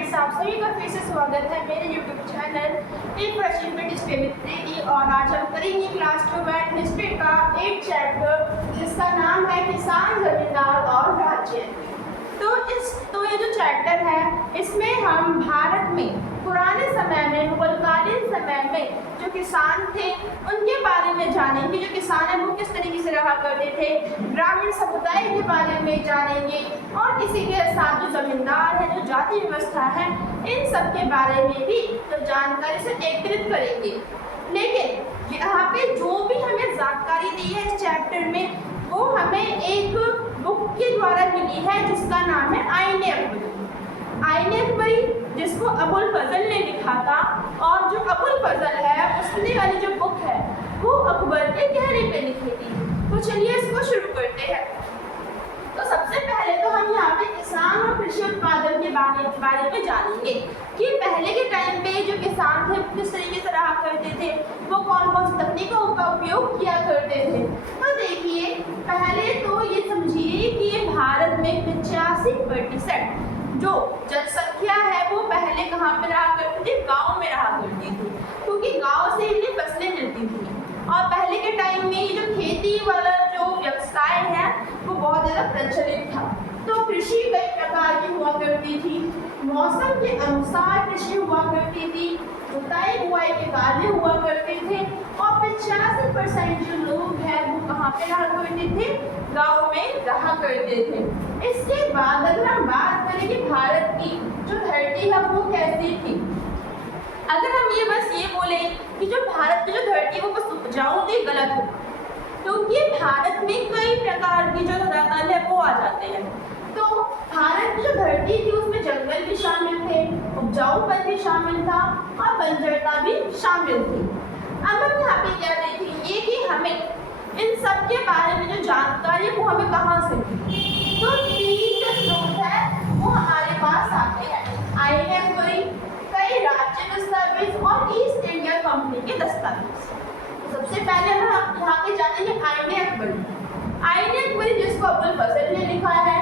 Friends, आप सभी का फिर से स्वागत है मेरे YouTube channel in for achievement history with Preeti. और आज हम करेंगे क्लास 12 हिस्ट्री का एक चैप्टर जिसका नाम है किसान, जमींदार और राज्य। तो ये जो चैप्टर है इसमें हम भारत में पुराने समय में, मुगलकालीन समय में जो किसान थे उनके बारे में जानेंगे। जो किसान है वो किस तरीके से रहा करते थे, ग्रामीण समुदाय के बारे में जानेंगे और इसी के साथ जो जमींदार है, जो जाति व्यवस्था है, इन सब के बारे में भी तो जानकारी से एकत्रित करेंगे। लेकिन यहाँ पे जो भी हमें जानकारी दी है इस चैप्टर में वो हमें एक बुक के द्वारा मिली है जिसका नाम है आईने अकबरी। आईने अकबरी जिसको अबुल फजल ने लिखा था, और जो अबुल फजल है उसने वाली जो बुक है वो अकबर के कहने पे लिखी थी। तो चलिए इसको शुरू करते हैं। तो सबसे पहले तो हम यहाँ पे किसान और कृषि उत्पादन के बारे में जानेंगे कि पहले के टाइम पे जो किसान थे किस तरीके से रहा करते थे, वो कौन कौन सी तकनीकों का उपयोग किया करते थे। तो देखिए, पहले तो ये समझिए कि भारत में 85% जो जनसंख्या है वो पहले कहाँ पे रहा करती थी, गाँव में रहा करती थी, क्योंकि गाँव से इन्हें फसलें मिलती थी। और पहले के टाइम में ये जो खेती वाला जो व्यवसाय है वो बहुत ज़्यादा प्रचलित था। तो कृषि कई प्रकार की हुआ करती थी, मौसम के अनुसार कृषि हुआ करती थी, जुताई बुआई के कार्य हुआ करते थे। और 85% जो लोग हैं वो कहाँ पे रहा करते थे, गाँव में रहा करते थे। इसके बाद अगर हम बात करें कि भारत की जो धरती है वो कैसी थी, अगर हम ये बस ये बोले कि जो भारत की जो धरती है वो बस उपजाऊ थी, गलत हो, क्योंकि भारत में कई प्रकार की जो रत्न है वो आ जाते हैं। तो भारत की जो धरती थी उसमें जंगल भी शामिल थे, उपजाऊपन भी शामिल था और बंजरता भी शामिल थी। अब हम यहाँ पे क्या देखेंगे कि हमें इन सब के बारे में जो जानकारी है वो हमें कहाँ से मिली। तो तीन जो स्रोत है वो हमारे पास आते हैं, आईने अकबरी, कई राज्य दस्तावेज और ईस्ट इंडिया कंपनी के दस्तावेज। सबसे पहले हम यहाँ पे जानेंगे आईने अकबरी। आईने अकबरी जिसको अबुल फजल ने लिखा है,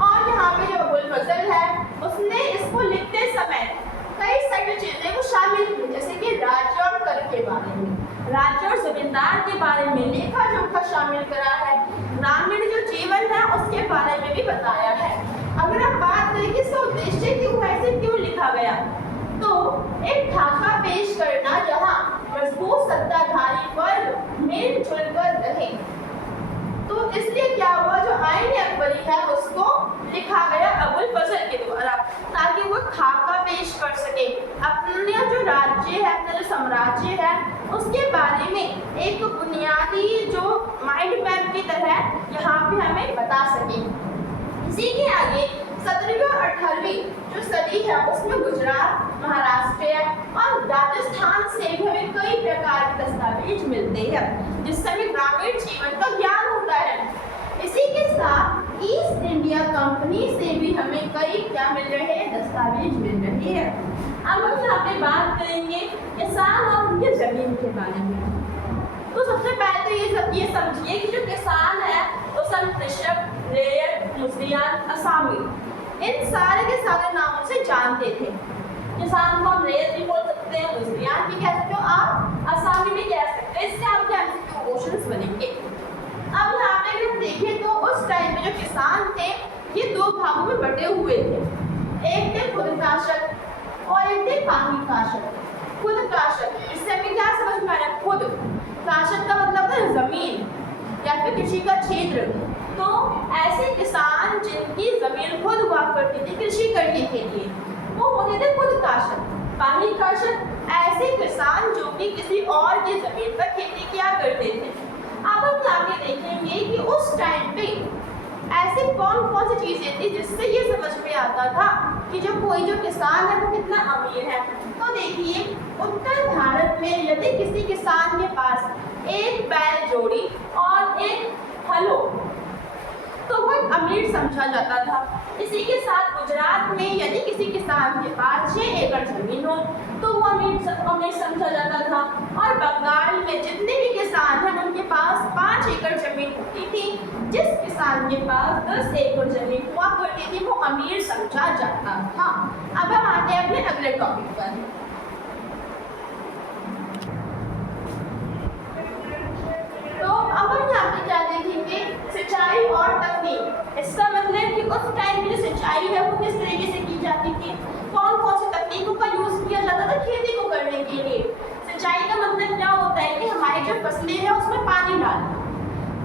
और यहाँ पे जो अबुल फजल है उसने इसको लिखते समय कई सारी चीजें को शामिल की, जैसे कि राज्य और कर के बारे में, राज्य और जमींदार के बारे में लेखा जोखा शामिल करा है, ग्रामीण जो जीवन है उसके बारे में भी बताया है। अगर हम बात करें कि इसका उद्देश्य क्यों है, इसे क्यों लिखा गया, तो एक खाका पेश करना जहाँ मजबूत सत्ताधारी वर्ग मिलजुल कर रहे। तो इसलिए क्या हुआ, जो आईने अकबरी है उसको लिखा गया अबुल फजल के द्वारा, ताकि वो खाका पेश कर सके, अपने जो राज्य है, अपना जो साम्राज्य है उसके बारे में एक बुनियादी जो माइंड मैप की तरह यहाँ पे हमें बता सके। इसी के आगे 17वीं और 18वीं जो सदी है उसमें गुजरात, महाराष्ट्र और राजस्थान से भी हमें कई प्रकार के दस्तावेज मिलते हैं जिससे हमें ग्रामीण जीवन का ज्ञान होता है। इसी के साथ ईस्ट इंडिया कंपनी से भी हमें कई क्या मिल रहे हैं, दस्तावेज मिल रहे हैं। अब हम यहाँ पे बात करेंगे किसान और उनके जमीन के बारे में। तो सबसे पहले तो ये समझिए कि जो किसान है उसे हम कृषक, रेयत, मुजरियान, असामी, इन सारे के सारे नामों से जानते थे। किसान को हम रेयत भी बोल सकते हैं, मुजरियान भी कह सकते हो, आप असामी भी कह सकते हैं। इससे आपके आंसर क्वेश्चंस बनेंगे। अब यहाँ पे अगर देखें तो उस टाइम में जो किसान थे ये दो भागों में बटे हुए थे, एक थे खुद काशक और एक थे पानी काशक। खुद काशक, इससे हमें क्या समझ में आ रहा है, खुद काशक का मतलब है जमीन या फिर किसी का क्षेत्र। तो ऐसे किसान जिनकी जमीन खुद हुआ करती थी कृषि करने के लिए वो होते थे खुद काशक। पानी काशक ऐसे किसान जो कि किसी और की जमीन पर खेती किया करते थे। अब हम यहाँ पे देखेंगे कि उस टाइम पे ऐसे कौन कौन सी चीजें थी जिससे ये समझ में आता था कि जो कोई जो किसान है वो कितना अमीर है। तो देखिए, उत्तर भारत में यदि किसी किसान के पास एक बैल जोड़ी और एक हलो तो वो अमीर समझा जाता था। इसी के साथ गुजरात में यदि किसी किसान के पास 6 एकड़ जमीन हो तो वो अमीर समझा जाता था। और बंगाल में जितने भी किसान हैं उनके पास 5 एकड़ जमीन होती थी, जिस किसान के पास 10 एकड़ जमीन हुआ करती थी वो अमीर समझा जाता था। अब हम आते हैं अपने अगले टॉपिक पर। तो अब हम यहाँ पे क्या देखेंगे, सिंचाई और तकनीक। इसका मतलब कि उस टाइम की जो सिंचाई है वो किस तरीके से की जाती थी, कौन कौन सी तकनीकों का यूज किया जाता था खेती को करने के लिए। सिंचाई का मतलब क्या होता है कि हमारी जो फसलें हैं उसमें पानी डालना।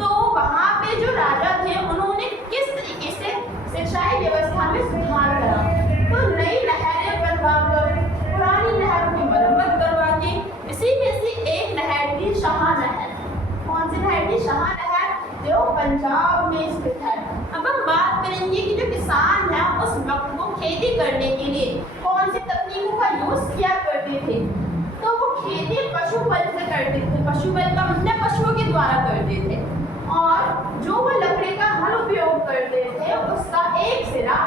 तो वहाँ पे जो राजा थे उन्होंने किस तरीके से सिंचाई व्यवस्था में सुधार करा, तो नई नहरें बनवाकर पुरानी नहरों की मरम्मत करवा के इसी में से एक नहर थी शाह नहर। कौन सी नहर थी? शाह नहर, जो पंजाब में स्थित है। अब हम बात करेंगे कि जो किसान है उस वक्त को खेती करने के लिए कौन सी तकनीकों का यूज किया करते थे। तो वो खेती पशुबल से करते थे। पशुबल का मतलब पशुओं के द्वारा करते थे। और जो वो लकड़ी का हल उपयोग करते थे उसका एक सिरा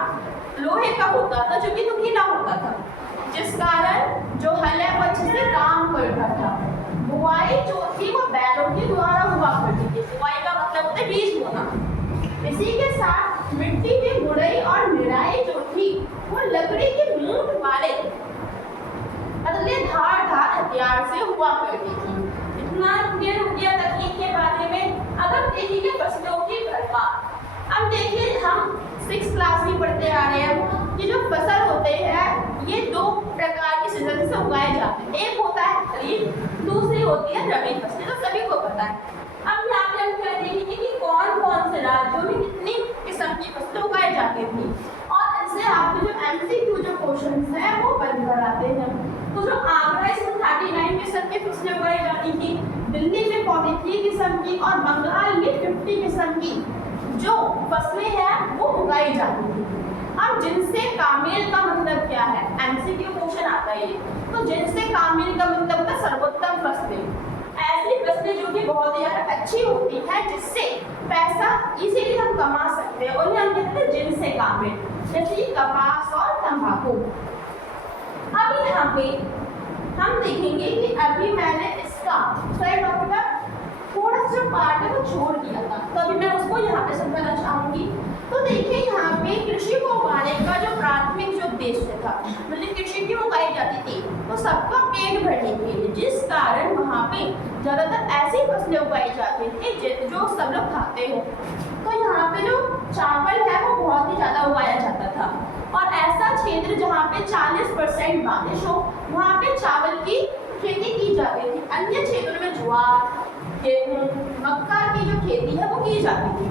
लोहे का होता था जो कि नुकीला होता था, जिस कारण जो हल है वो अच्छे से काम करता था। बुआई जो थी वो बैलों के द्वारा हुआ करती थी। बुआई का मतलब होता है बीज बोना। इसी के साथ मिट्टी में गुड़ाई और निराई जो थी वो लकड़ी के मूठ वाले पतले धार हथियार से हुआ करती थी। इतना क्लियर हो गया तकनीक के बारे में। अब हम देखेंगे फसलों की बर्बाद। अब देखिए हम 6th क्लास में पढ़ते आ रहे हैं कि जो फसल होते हैं ये दो प्रकार की सिंचाई से उगाए जाते हैं। एक होता है खरीफ, दूसरी होती है रबी फसलें, तो सभी को पता है। अब यहाँ पे हम क्या देखेंगे कि कौन कौन से राज्यों में कितनी किस्म की फसलें उगाई जाती थी, और इससे आपके जो MCQ जो क्वेश्चन है वो बनकर आते हैं। तो जो आगरा इसमें 39 किस्म की फसलें उगाई जाती थी, दिल्ली में 43 किस्म की और बंगाल में 50 किस्म की जो फसलें हैं वो उगाई जाती थी। अब जिनसे कामिल का मतलब क्या है, MCQ क्वेश्चन आता है ये। तो जिनसे कामिल का मतलब होता है सर्वोत्तम फसलें, ऐसी फसलें जो कि बहुत ही अच्छी होती है जिससे पैसा इजीली हम कमा सकते हैं, उन्हें हम कहते हैं जिनसे कामिल, जैसे कि कपास और तंबाकू। अब यहाँ पे हम देखेंगे कि अभी मैंने इसका टॉपिक का थोड़ा सा पार्ट है वो छोड़ दिया था, तो अभी मैं उसको यहाँ पे समझाना चाहूंगी। तो देखिए यहाँ पे कृषि को उगाने का जो प्राथमिक जो उद्देश्य था, मतलब कृषि क्यों उगाई जाती थी, तो सबका पेट भरने के लिए, जिस कारण वहाँ पे ज्यादातर ऐसी फसलें उगाई जाती थी जो सब लोग खाते हो। तो यहाँ पे जो चावल है वो बहुत ही ज्यादा उगाया जाता था, और ऐसा क्षेत्र जहाँ पे 40% बारिश हो वहाँ पे चावल की खेती की जाती थी। अन्य क्षेत्रों में ज्वार, गेहूं, मक्का की जो खेती है वो की जाती थी।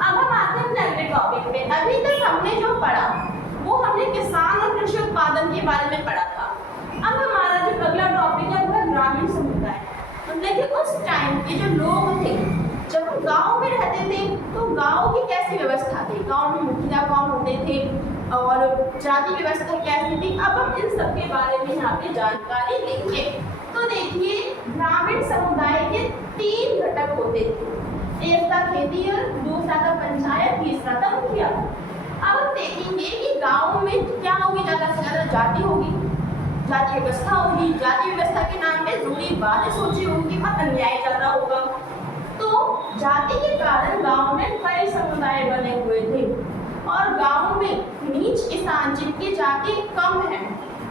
अब हम आते हैं अपने अगले टॉपिक पे। अभी तक हमने जो पढ़ा वो हमने किसान और कृषि उत्पादन के बारे में पढ़ा था। अब हमारा जो अगला टॉपिक है वो है ग्रामीण समुदाय। मतलब कि उस टाइम के जो लोग थे, जब हम गाँव में रहते थे तो गाँव की कैसी व्यवस्था थी, गाँव में मुखिया कौन होते थे और जाति व्यवस्था कैसी थी। अब हम इन सब के बारे में यहाँ पे जानकारी लेंगे। तो देखिए ग्रामीण समुदाय के 3 घटक होते थे, एक था खेती, दूसरा था पंचायत, तीसरा था मुखिया। अब हम देखेंगे कि गाँव में क्या होगी, ज्यादा से ज्यादा जाति होगी, जाति व्यवस्था होगी। जाति व्यवस्था के नाम पे जुड़ी बातें सोची होंगी और अन्याय ज्यादा होगा। तो जाति के कारण गाँव में कई समुदाय बने हुए थे, और गाँव में नीच किसान जिनकी जाति कम है,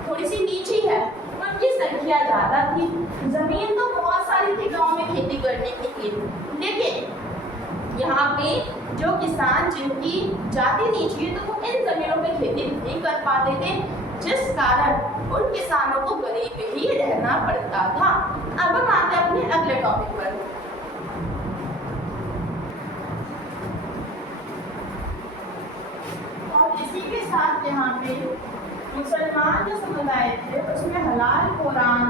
थोड़ी सी नीची है, उनकी संख्या ज्यादा थी। जमीन तो बहुत सारी थी गाँव में खेती करने के लिए, लेकिन यहाँ पे जो किसान जिनकी जाति नीची है तो वो इन जमीनों पे खेती नहीं कर पाते थे, जिस कारण उन किसानों को गरीब ही रहना पड़ता था। अब हम आते हैं अपने अगले टॉपिक पर। और इसी के साथ यहाँ पे मुसलमान जो समुदाय थे उसमें हलाल कुरान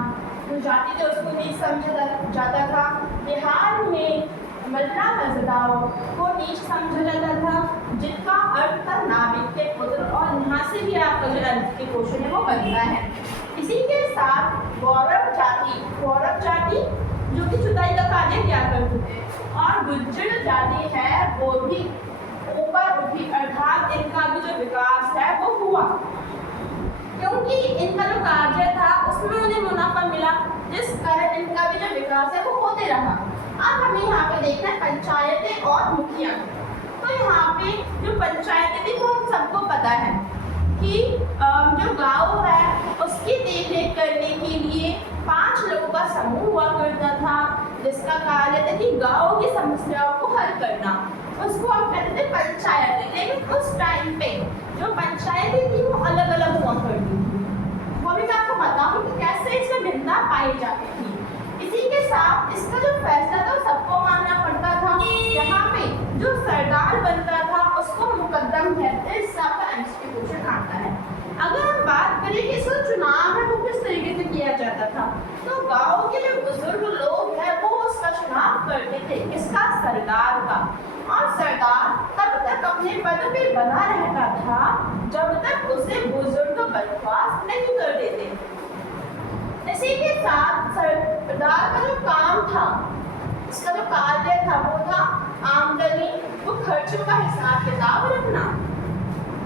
जो जाति थे उसको नहीं समझा जाता था। बिहार में मल्ला मजदाओं को नीच समझा जाता था, जिनका अर्थ था नाविक के पुत्र, और यहाँ से भी आपका जो के क्वेश्चन है वो बनता है। इसी के साथ गौरव जाति जो कि जुताई का कार्य क्या करते थे, और गुज्जर जाति है वो भी ऊपर उठी, अर्थात इनका भी जो विकास है वो हुआ, क्योंकि इनका जो कार्य था उसमें उन्हें मुनाफा मिला, जिस कारण इनका भी जो विकास है वो होते रहा। अब हमें यहाँ पे देखना है पंचायतें और मुखिया। तो यहाँ पे जो पंचायतें थी वो हम सबको पता जाता है कि जो गांव है उसकी देखरेख करने के लिए 5 लोगों का समूह हुआ करता था, जिसका कार्य था कि गांव की समस्याओं को हल करना। उसको हम कहते थे पंचायत। लेकिन उस टाइम पे जो पंचायतें थी वो अलग अलग हुआ करती थी। वो भी मैं आपको बताऊँ कि कैसे इसमें भिन्नता पाई जाती थी। इसी के साथ इसका जो फैसला था सबको मानना पड़ता था। यहाँ पे जो सरदार बनता था उसको मुकद्दम कहते हैं। इससे आपका एमसीक्यू क्वेश्चन आता है। अगर हम बात करें कि इसका चुनाव है वो किस तरीके से किया जाता था, तो गांव के जो बुजुर्ग लोग हैं वो उसका चुनाव करते थे, इसका सरदार का। और सरदार तब तक अपने पद पे बना रहता था जब तक उसे बुजुर्ग बर्खास्त नहीं कर देते। इसी के साथ सरदार का जो काम था, इसका जो कार्य था वो था आमदनी व खर्चों का हिसाब किताब रखना।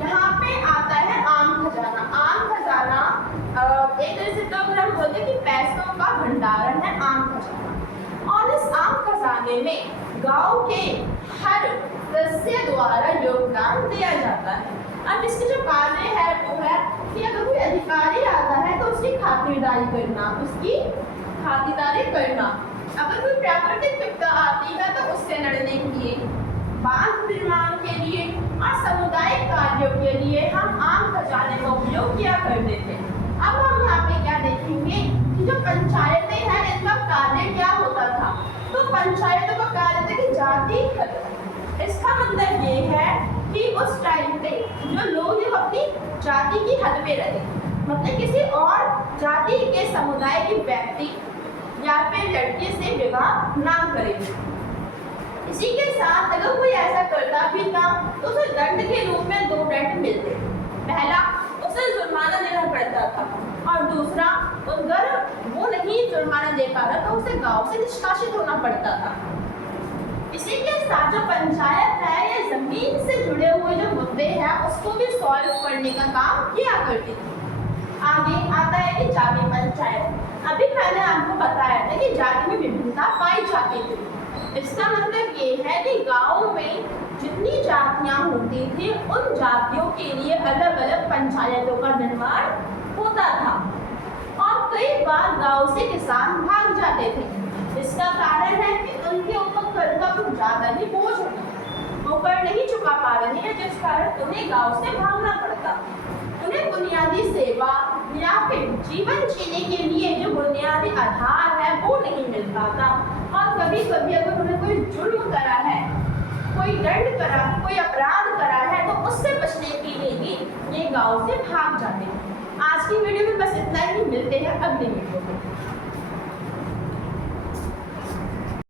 यहाँ पे आता है आम खजाना। आम खजाना एक तरह से तो अगर हम बोलते हैं कि पैसों का भंडारण है आम खजाना। और इस आम खजाने में गांव के हर सदस्य द्वारा योगदान दिया जाता है। अब इसकी जो कार्य है वो है कि अगर कोई अधिकारी आता है तो उसकी खातिरदारी करना, उसकी खातिरदारी करना। अगर कोई प्राकृतिक विपदा आती है तो उससे लड़ने के लिए, बांध निर्माण के लिए और सामुदायिक कार्यों के लिए हम आम खजाने का उपयोग किया करते थे। अब हम यहाँ पे क्या देखेंगे कि जो पंचायतें हैं इनका कार्य क्या होता था। तो पंचायतों का कार्य था कि जाति हद। इसका मतलब ये है कि उस टाइम पे जो लोग हैं वो अपनी जाति की हद में रहे, मतलब किसी और जाति के समुदाय के व्यक्ति या फिर लड़के से विवाह ना करेंगे। इसी के साथ अगर कोई ऐसा करता भी था तो उसे दंड के रूप में 2 दंड मिलते। पहला, उसे जुर्माना देना पड़ता था, और दूसरा, अगर वो नहीं जुर्माना दे पा रहा तो उसे गांव से निष्कासित होना पड़ता था। इसी के साथ जो पंचायत है ये जमीन से जुड़े हुए जो मुद्दे हैं उसको भी सॉल्व करने का काम किया करती थी। आगे आता है कि जाति पंचायत। अभी मैंने आपको बताया था कि जाति में विभिन्नता पाई जाती थी। इसका मतलब ये है कि गांव में जितनी जातियां होती थी उन जातियों के लिए अलग अलग पंचायतों का निर्माण होता था। और कई बार गांव से किसान भाग जाते थे। इसका कारण है कि उनके ऊपर कर का कुछ ज्यादा ही बोझ होता, वो कर नहीं चुका पा रहे हैं, जिस कारण उन्हें गांव से भागना पड़ता। उन्हें बुनियादी सेवा या फिर जीवन जीने के लिए जो बुनियादी आधार है वो नहीं मिल पाता। और कभी कभी अगर उन्हें कोई जुर्म करा है, कोई दंड करा, कोई अपराध करा है तो उससे बचने के लिए भी ये गांव से भाग जाते हैं। आज की वीडियो में बस इतना ही, मिलते हैं अगली वीडियो में।